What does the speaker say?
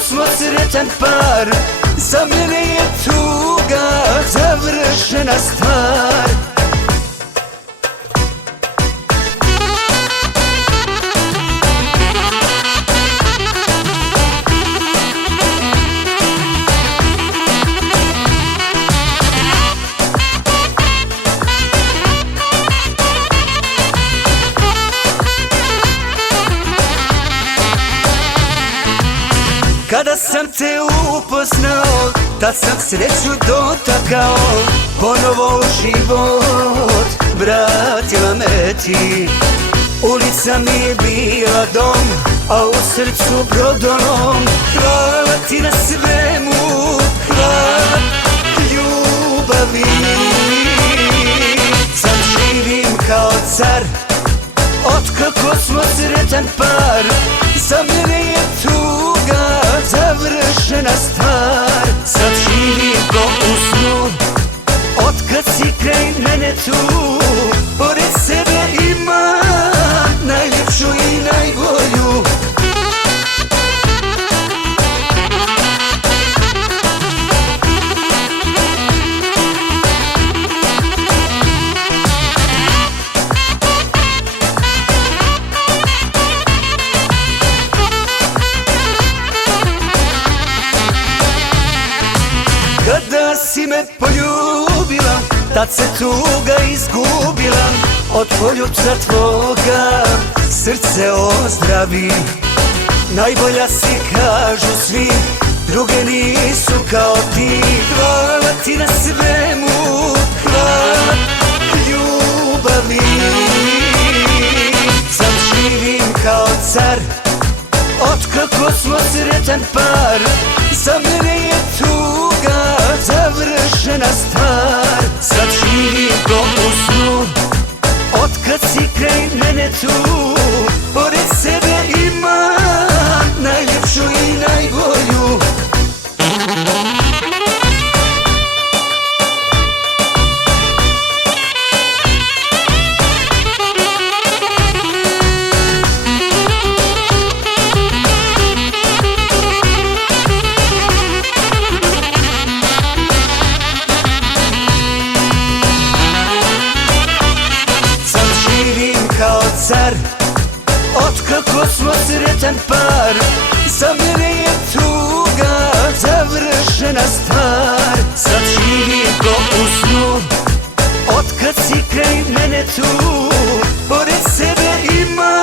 smo sretan par, za mene je tuga završena stvar. Kada sam te upoznao, tad sam sreću dotakao, ponovo u život vratila me ti. Ulica mi je bila dom, a u srcu brodonom. Hvala ti na svemu, hvala ljubavi. Sad živim kao car, otkako smo sretan par, za mene je tuga završena stvar. Sad živim ko u snu, otkad si kraj mene tu. Pored sebe imam najljepšu i najbolju. Kada si me poljubila, tad se tuga izgubila. Od poljubca tvoga srce ozdravi. Najbolja si kažu svi, druge nisu kao ti. Hvala ti na svemu, hvala ljubavi. Sad živim kao car, otkako smo sretan par, za mene je tuga završena stvar. Sad živim ko u snu, otkad si kraj mene tu. Pored sebe imam najljepšu i najbolju. Kao car, otkako smo sretan par, za mene je tuga završena stvar. Sad živim ko u snu, otkad si kraj mene tu. Pored sebe imam